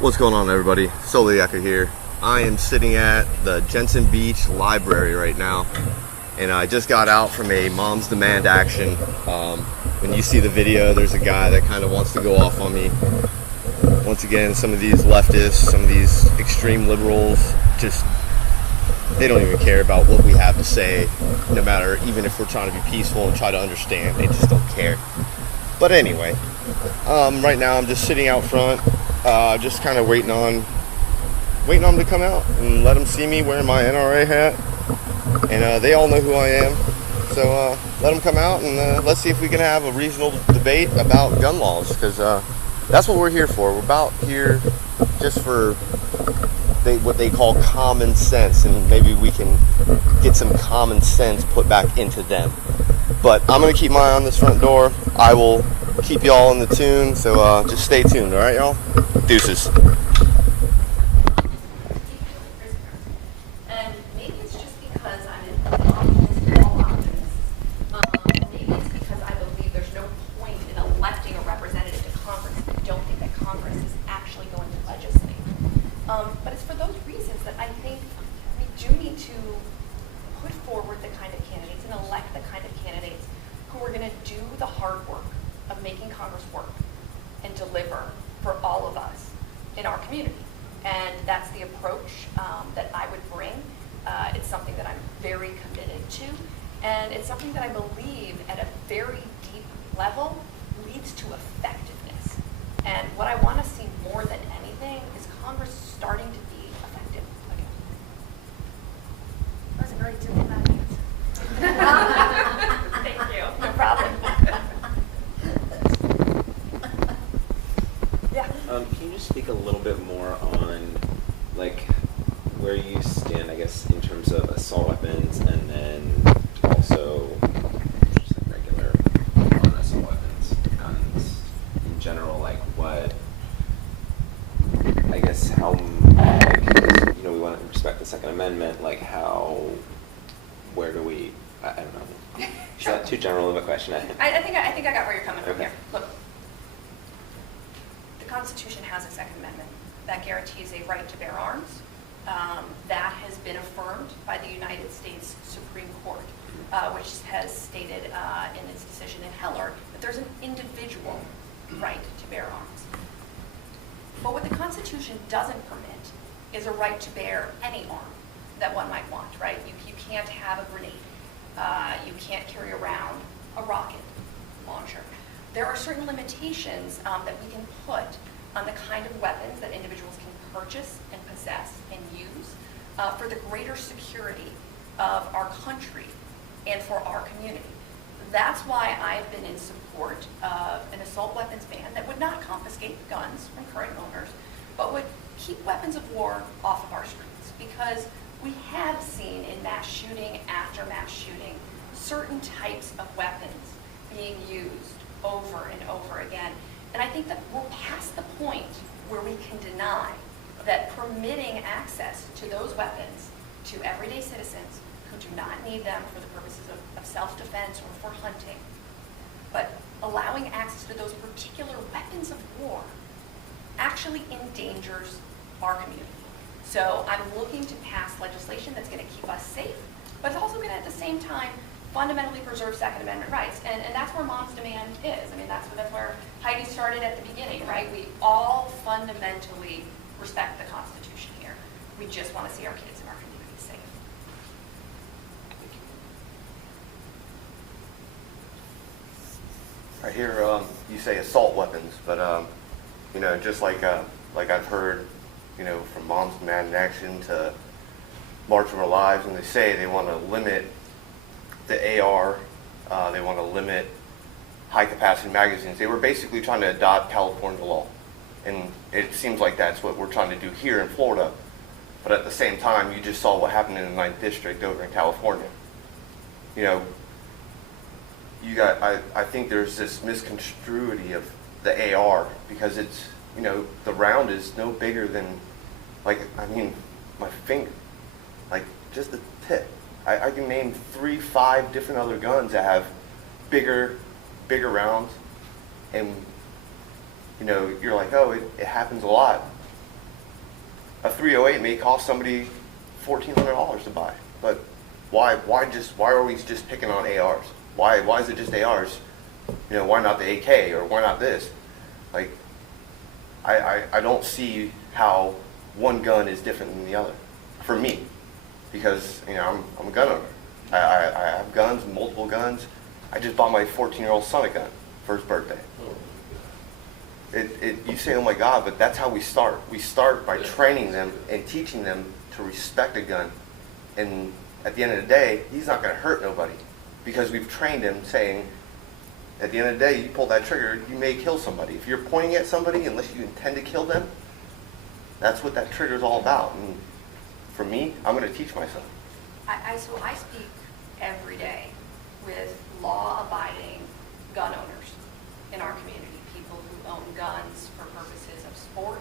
What's going on, everybody? Soliaka here. I am sitting at the Jensen Beach Library right now, and I just got out from a Mom's Demand action. When you see the video, there's a guy that kind of wants to go off on me. Once again, some of these leftists, some of these extreme liberals, just they don't even care about what we have to say, no matter, even if we're trying to be peaceful and try to understand, they just don't care. But anyway, right now I'm just sitting out front, just kind of waiting on them to come out and let them see me wearing my NRA hat. And they all know who I am, so let them come out and let's see if we can have a reasonable debate about gun laws, because that's what we're here for. We're about here just for what they call common sense, and maybe we can get some common sense put back into them. But I'm going to keep my eye on this front door. I will keep y'all in the tune, so just stay tuned, alright, y'all? Deuces. And maybe it's just because I'm an optimist of all optimists. Maybe it's because I believe there's no point in electing a representative to Congress if I don't think that Congress is actually going to legislate. But it's for those reasons that I think we do need to put forward the kind of candidates and elect the kind of candidates who are going to do the hard work of making Congress work and deliver for all of us in our community. And that's the approach that I would bring. It's something that I'm very committed to, and it's something that I believe at a very deep level leads to effectiveness. And what I want to see more than anything is Congress starting to be effective again. That was a very diplomatic answer. Thank you. No problem. Yeah. Can you just speak a little bit more on, like, where you stand, I guess, in terms of assault weapons, and then also just like regular non-assault weapons, guns in general, like what, I guess, how, like, you know, we want to respect the Second Amendment, like how, where do we, I don't know. Is that too general of a question? I think I got where you're coming from here. Look, the Constitution has a Second Amendment that guarantees a right to bear arms. That has been affirmed by the United States Supreme Court, which has stated in its decision in Heller that there's an individual right to bear arms. But what the Constitution doesn't permit is a right to bear any arm that one might want, right? You can't have a grenade. You can't carry around a rocket launcher. There are certain limitations that we can put on the kind of weapons that individuals can purchase and possess and use for the greater security of our country and for our community. That's why I've been in support of an assault weapons ban that would not confiscate guns from current owners, but would keep weapons of war off of our streets, because we have seen in mass shooting after mass shooting certain types of weapons being used over and over again. And I think that we're past the point where we can deny that permitting access to those weapons to everyday citizens who do not need them for the purposes of self-defense or for hunting, but allowing access to those particular weapons of war actually endangers our community. So I'm looking to pass legislation that's going to keep us safe, but it's also going to, at the same time, fundamentally preserve Second Amendment rights. And that's where Mom's Demand is. I mean, that's where Heidi started at the beginning, right? We all fundamentally respect the Constitution here. We just want to see our kids and our community safe. I hear you say assault weapons, but you know, just like I've heard, you know, from Moms Demand in Action to March for Our Lives, when they say they want to limit the AR, they want to limit high-capacity magazines. They were basically trying to adopt California law, and it seems like that's what we're trying to do here in Florida. But at the same time, you just saw what happened in the 9th District over in California. You know, I think there's this misconstruity of the AR, because it's, you know, the round is no bigger than, like, I mean, my finger, like just the tip. I can name 3-5 different other guns that have bigger rounds, and you know, you're like, oh, it happens a lot. A 308 may cost somebody $1,400 to buy, but why are we just picking on ARs? Why is it just ARs? You know, why not the AK, or why not this? Like, I don't see how one gun is different than the other for me, because, you know, I'm a gun owner. I have guns, multiple guns. I just bought my 14-year-old son a gun for his birthday. You say, oh my God, but that's how we start. We start by training them and teaching them to respect a gun. And at the end of the day, he's not going to hurt nobody, because we've trained him saying, at the end of the day, you pull that trigger, you may kill somebody. If you're pointing at somebody, unless you intend to kill them, that's what that trigger is all about. And for me, I'm going to teach my son. So I speak every day with law-abiding gun owners in our community. People who own guns for purposes of sport,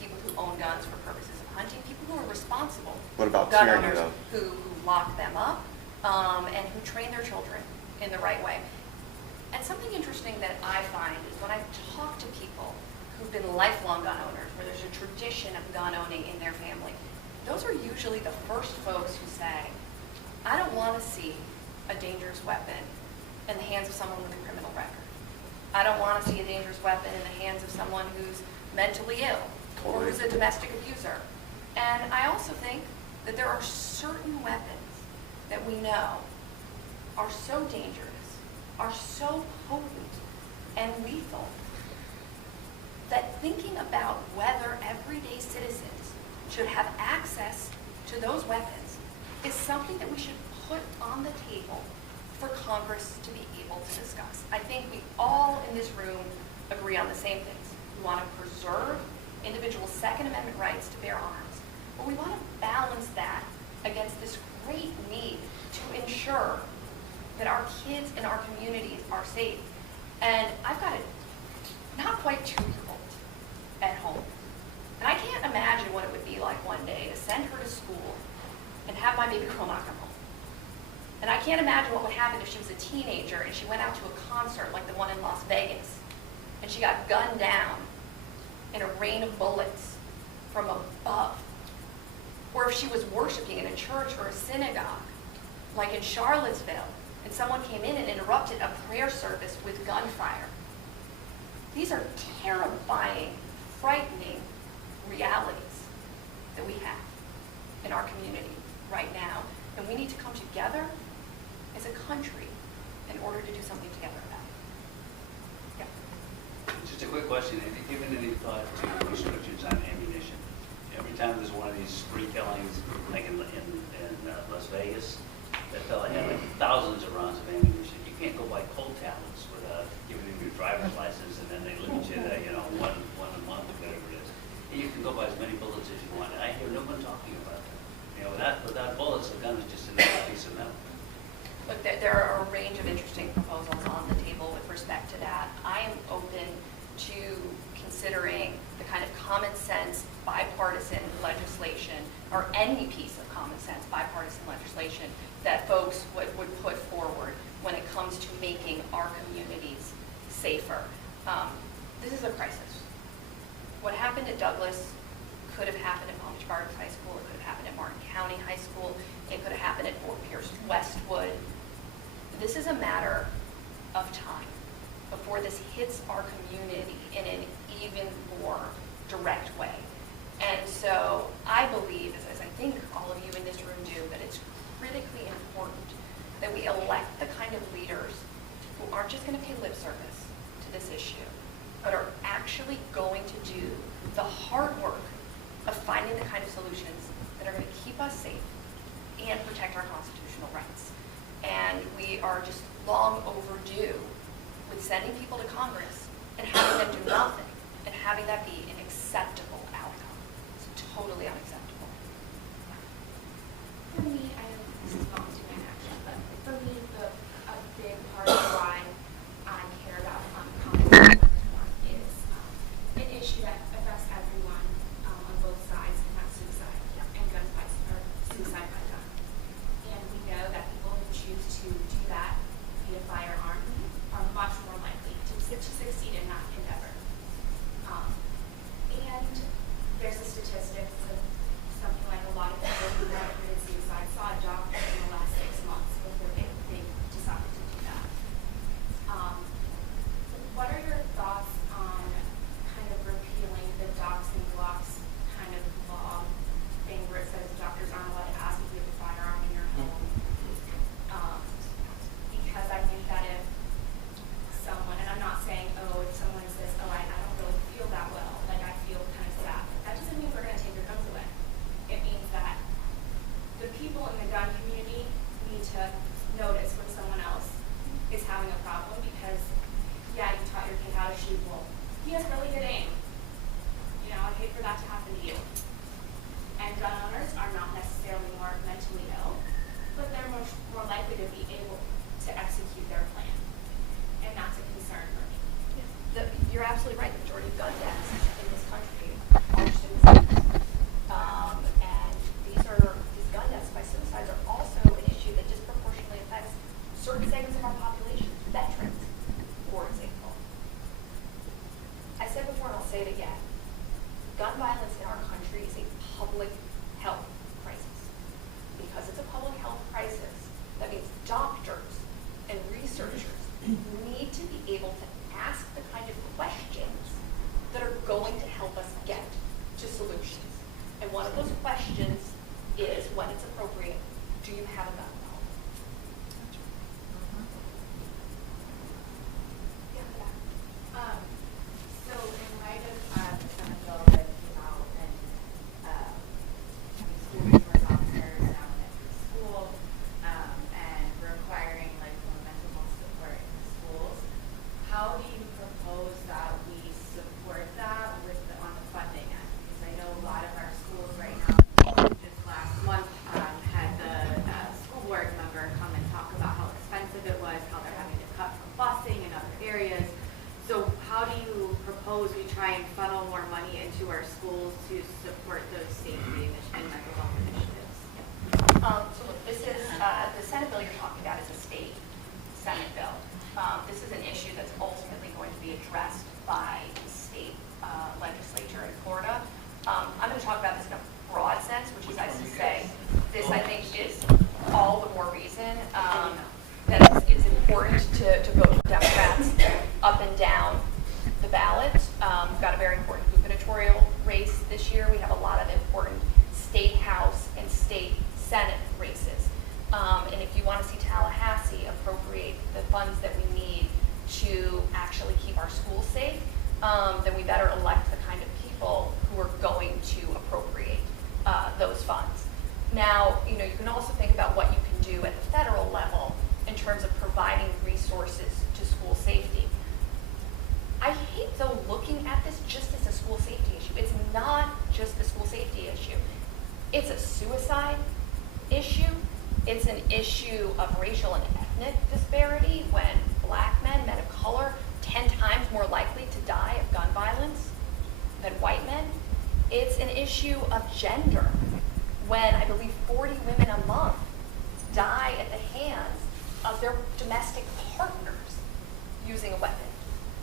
people who own guns for purposes of hunting, people who are responsible. What about gun tyranny, owners though? who lock them up and who train their children in the right way. And something interesting that I find is when I talk to people who've been lifelong gun owners, where there's a tradition of gun owning in their family, those are usually the first folks who say, I don't want to see a dangerous weapon in the hands of someone with a criminal record. I don't want to see a dangerous weapon in the hands of someone who's mentally ill or who's a domestic abuser. And I also think that there are certain weapons that we know are so dangerous, are so potent and lethal, that thinking about whether everyday citizens should have access to those weapons is something that we should put on the table for Congress to be able to discuss. I think we all in this room agree on the same things. We want to preserve individual Second Amendment rights to bear arms, but we want to balance that against this great need to ensure that our kids in our communities are safe. And I've got a not quite 2-year-old at home. And I can't imagine what it would be like one day to send her to school and have my baby girl not come home. And I can't imagine what would happen if she was a teenager and she went out to a concert like the one in Las Vegas and she got gunned down in a rain of bullets from above. Or if she was worshiping in a church or a synagogue, like in Charlottesville, and someone came in and interrupted a prayer service with gunfire. These are terrifying, frightening realities that we have in our community right now. And we need to come together as a country in order to do something together about it. Yeah. Just a quick question. Have you given any thought to restrictions on ammunition? Every time there's one of these spree killings, like in Las Vegas, that fella had like thousands of rounds of ammunition. You can't go buy cold tablets without giving them your driver's license, and then they limit you to, one a month or whatever it is. And you can go buy as many bullets as you want. And I hear no one talking about that. Without bullets, the gun is just another piece of metal. Look, there are a range of interesting proposals on the table with respect to that. I am open to considering the kind of common sense bipartisan legislation, or any piece of common sense bipartisan legislation that folks would put forward when it comes to making our communities safer. This is a crisis. What happened at Douglas could have happened at Palm Beach Gardens High School, it could have happened at Martin County High School, it could have happened at Fort Pierce Westwood. This is a matter of time before this hits our community in an even more direct way. And so I believe, as I think all of you in this room do, that it's critically important that we elect the kind of leaders who aren't just going to pay lip service to this issue, but are actually going to do the hard work of finding the kind of solutions that are going to keep us safe and protect our constitutional rights. And we are just long overdue with sending people to Congress and having them do nothing and having that be an acceptable outcome. It's totally unacceptable. For me, I know this is volunteer action, but for me, a big part of why I care about common reform is an issue that affects everyone on both sides, and that's suicide and suicide by gun. And we know that people who choose to do that via firearm are much more likely to succeed in that endeavor. And there's a statistic, it's a that to happen to you. And gun owners are not necessarily more mentally ill, but they're more likely to be able to execute their plan. And that's a concern for me. You're absolutely right. The majority of gun deaths in this country are suicides. And these gun deaths by suicides are also an issue that disproportionately affects certain segments of our population, veterans, for example. I said before and I'll say it again, gun violence in our country is a public health crisis. Because it's a public health crisis, that means doctors and researchers need to be able to ask the kind of questions that are going to help us get to solutions. And one of those questions is, when it's appropriate, do you have a gun at home? So in light of the Senate bill that came out and having school resource officers now in every school and requiring lifelong mental health support in the schools, how do you propose that we support that on the funding end? Because I know a lot of our schools right now, just last month, had the school board member come and talk about how expensive it was, how they're having to cut from busing in other areas. So how do you propose we try and funnel more money into our schools to support those safety and mental health initiatives? So look, this is, the Senate bill you're talking about is a state Senate bill. This is an issue that's ultimately going to be addressed by the state legislature in Florida. I'm going to talk about this in a broad sense, which is, I should say, this I think is all the more reason that it's important to vote for Democrats up and down the ballot. We've got a very important gubernatorial race this year. We have a lot of important state house and state senate races. And if you want to see Tallahassee appropriate the funds that we need to actually keep our schools safe, then we better elect the kind of people who are going to appropriate those funds. Now, you can also think about what you can do at the federal level in terms of providing resources to school safety. I hate, though, looking at this just as a school safety issue. It's not just a school safety issue. It's a suicide issue. It's an issue of racial and ethnic disparity when black men of color, 10 times more likely to die of gun violence than white men. It's an issue of gender when I believe 40 women a month die at the hands of their domestic partners using a weapon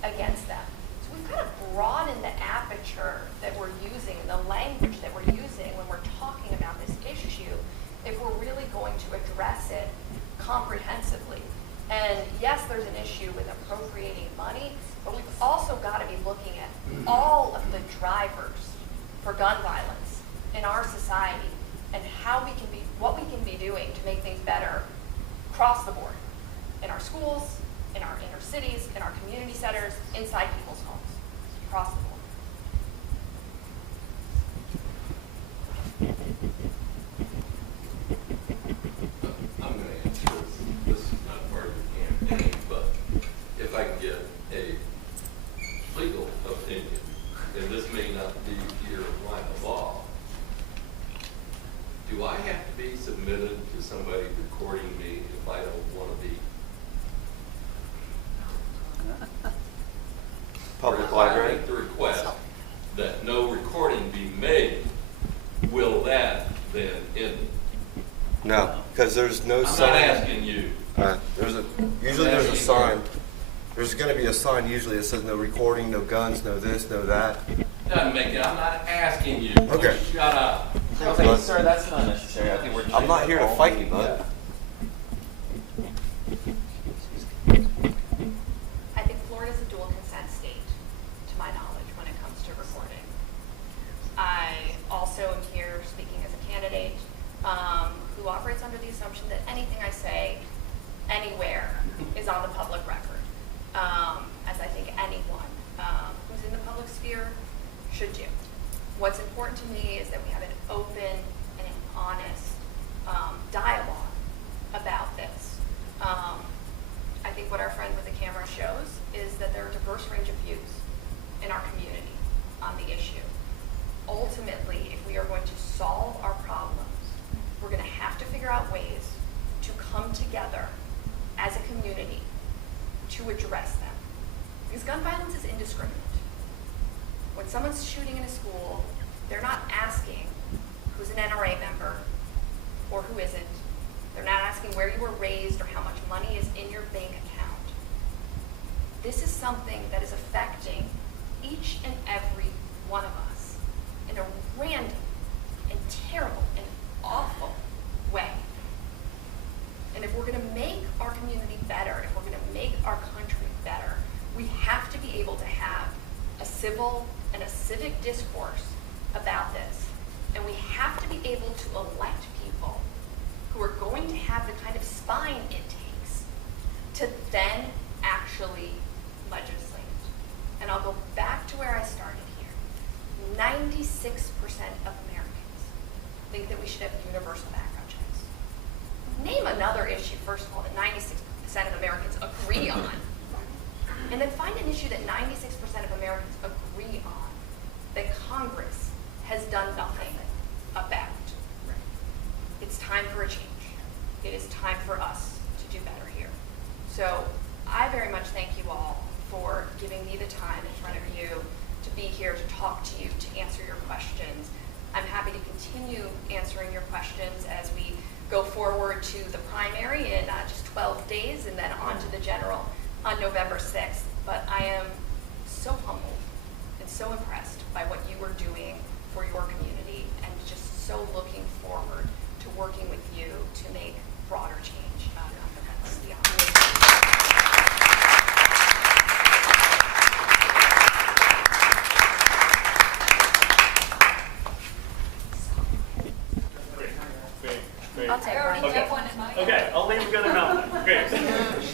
against them. So we've got to broaden the aperture that we're using and the language that we're using when we're talking about this issue if we're really going to address it comprehensively. And yes, there's an issue with appropriating money, but we've also got to be looking at all of the drivers for gun violence in our society and what we can be doing to make things better across the board, in our schools, in our inner cities, in our community centers, inside people's homes, across the board. I'm going to answer this. This is not part of the campaign, but if I can get a legal opinion, and this may not be your line of law, do I have to be submitted to somebody recording me if I don't want to be? Public Or if I library? make the request that no recording be made, will that then end it? No, because there's no I'm sign. not asking you. Usually there's a sign. There's going to be a sign usually that says no recording, no guns, no this, no that. Doesn't make it. I'm not asking you. Okay. Shut up. Okay, sir, that's not necessary. I think we're. I'm not here to fight you, bud. I think Florida's a dual consent state, to my knowledge, when it comes to recording. I also am here speaking as a candidate who operates under the assumption that anything I say anywhere is on the public record, as I think anyone who's in the public sphere should do. What's important to me is that we have an open and an honest dialogue about this. I think what our friend with the camera shows is that there are a diverse range of views in our community on the issue. to address them. Because gun violence is indiscriminate. When someone's shooting in a school, they're not asking who's an NRA member or who isn't. They're not asking where you were raised or how much money is in your bank account. This is something that is affecting each and every one of us in a random and terrible and awful way. And if we're going to make our community better, if we're going to make our country better, we have to be able to have a civil and a civic discourse about this. And we have to be able to elect people who are going to have the kind of spine it takes to then actually legislate. And I'll go back to where I started here. 96% of Americans think that we should have universal background checks. Name another issue, first of all, that 96% of Americans agree on. And then find an issue that 96% of Americans agree on that Congress has done nothing about. It's time for a change. It is time for us to do better here. So I very much thank you all for giving me the time in front of you to be here to talk to you, to answer your questions. I'm happy to continue answering your questions as we go forward to the primary in just 12 days and then on to the general on November 6th. But I am so humbled and so impressed by what you are doing for your community and just so looking forward to working with you to make broader change nonetheless. I'll take one. Okay, I'll leave good enough. Great.